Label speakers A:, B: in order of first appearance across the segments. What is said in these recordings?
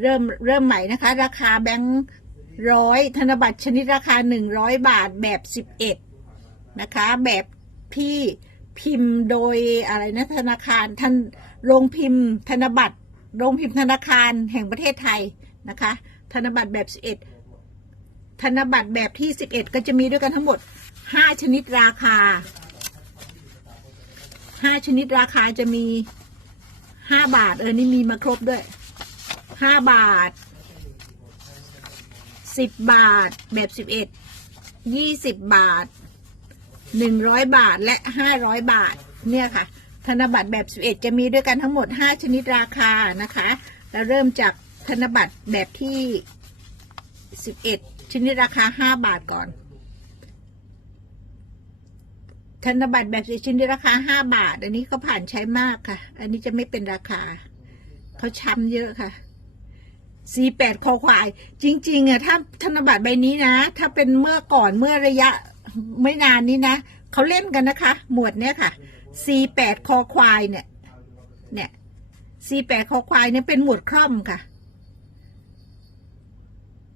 A: เริ่มเริ่มใหม่นะคะ ราคาแบงค์ร้อยธนบัตรชนิดราคาหนึ่งร้อยบาทแบบสิบเอ็ดนะคะ แบบที่พิมพ์โดยอะไรนะธนาคารท่านโรงพิมพ์ธนบัตรโรงพิมพ์ธนาคารแห่งประเทศไทยนะคะ ธนบัตรแบบสิบเอ็ดธนบัตรแบบที่สิบเอ็ดก็จะมีด้วยกันทั้งหมดห้าชนิดราคาห้าชนิดราคาจะมีห้าบาทเออนี่มีมาครบด้วย ห้าบาทสิบบาทแบบสิบเอ็ดยี่สิบบาทหนึ่งร้อยบาทและห้าร้อยบาท เนี่ยค่ะ ธนบัตรแบบสิบเอ็ดจะมีด้วยกันทั้งหมดห้าชนิดราคานะคะ เราเริ่มจากธนบัตรแบบที่สิบเอ็ดชนิดราคาห้าบาทก่อน ธนบัตรแบบสิชิ้นที่ราคาห้าบาท อันนี้เขาผ่านใช้มากค่ะ อันนี้จะไม่เป็นราคา เขาช้ำเยอะค่ะ สี่แปดคอควาย จริง ๆอะถ้าธนบัตรใบนี้นะ ถ้าเป็นเมื่อก่อนเมื่อระยะไม่นานนี้นะเขาเล่นกันนะคะ หมวดเนี้ยค่ะสี่แปดคอควายเนี่ย เนี่ยสี่แปดคอควายเนี่ยเป็นหมวดคร่อมค่ะ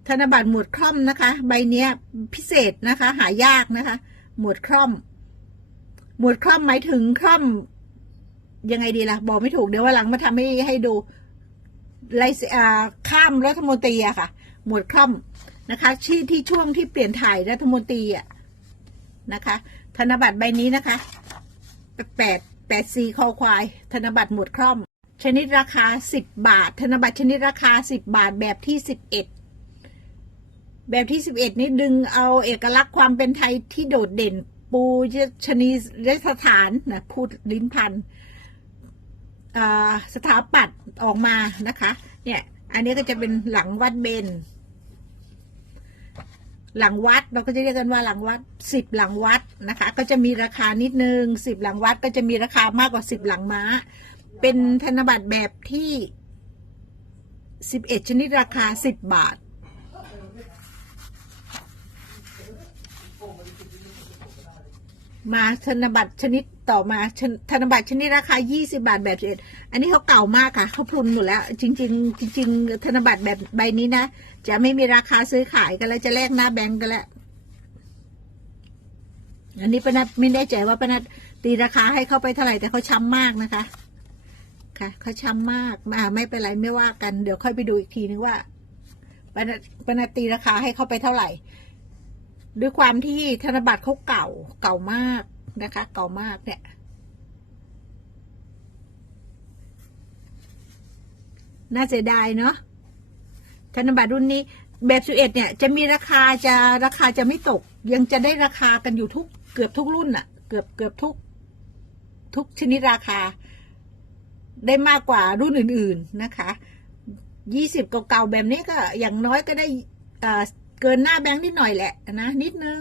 A: ธนบัตรหมวดคร่อมนะคะ ใบเนี้ยพิเศษนะคะ หายากนะคะ หมวดคร่อม หมวดคร่อมหมายถึงคร่อมยังไงดีล่ะ บอกไม่ถูกเดี๋ยววันหลังมาทำให้ให้ดู ไรอ่าข้ามรัฐมนตรีอะค่ะ หมวดคร่อมนะคะที่ที่ช่วงที่เปลี่ยนถ่ายรัฐมนตรีอะนะคะ ธนบัตรใบนี้นะคะแปดแปดสี่คอควาย ธนบัตรหมวดคร่อม ชนิดราคาสิบบาท ธนบัตรชนิดราคาสิบบาทแบบที่สิบเอ็ดแบบที่สิบเอ็ดนี้ดึงเอาเอกลักษณ์ความเป็นไทยที่โดดเด่นปูชนียสถานนะพูดลิ้นพัน สถาปัตย์ออกมานะคะ เนี่ย อันนี้ก็จะเป็นหลังวัดเบน หลังวัดเราก็จะเรียกกันว่าหลังวัดสิบหลังวัดนะคะ ก็จะมีราคานิดนึงสิบหลังวัดก็จะมีราคามากกว่าสิบหลังม้า เป็นธนบัตรแบบที่สิบเอ็ดชนิดราคาสิบบาท มาธนบัตรชนิดต่อมาธนบัตรชนิดราคา 20 บาทแบบเอ็ดอันนี้เขาเก่ามากค่ะเขาพรุนหมดแล้ว จริง ๆ จริง ๆ ธนบัตรแบบใบนี้นะ จะไม่มีราคาซื้อขายกันแล้วจะแลกหน้าแบงก์กันแล้วอันนี้ปนัดไม่แน่ใจว่าปนัดตีราคาให้เขาไปเท่าไหร่แต่เขาช้ำมากนะคะ ค่ะเขาช้ำมากมาไม่เป็นไรไม่ว่ากันเดี๋ยวค่อยไปดูอีกทีนึงว่าปนัดปนัดตีราคาให้เขาไปเท่าไหร่ ด้วยความที่ธนบัตรเขาเก่าเก่ามากนะคะ เก่ามากเนี่ยน่าเสียดายเนาะธนบัตรรุ่นนี้แบบสิเอ็ดเนี่ย จะมีราคาจะราคาจะไม่ตก ยังจะได้ราคากันอยู่ทุก เกือบทุกรุ่นอะเกือบเกือบทุก ทุกชนิดราคา ได้มากกว่ารุ่นอื่น ๆนะคะยี่สิบเก่าๆแบบนี้ก็อย่างน้อยก็ได้อ่อ เกินหน้าแบงค์นิดหน่อยแหละนะนิดนึง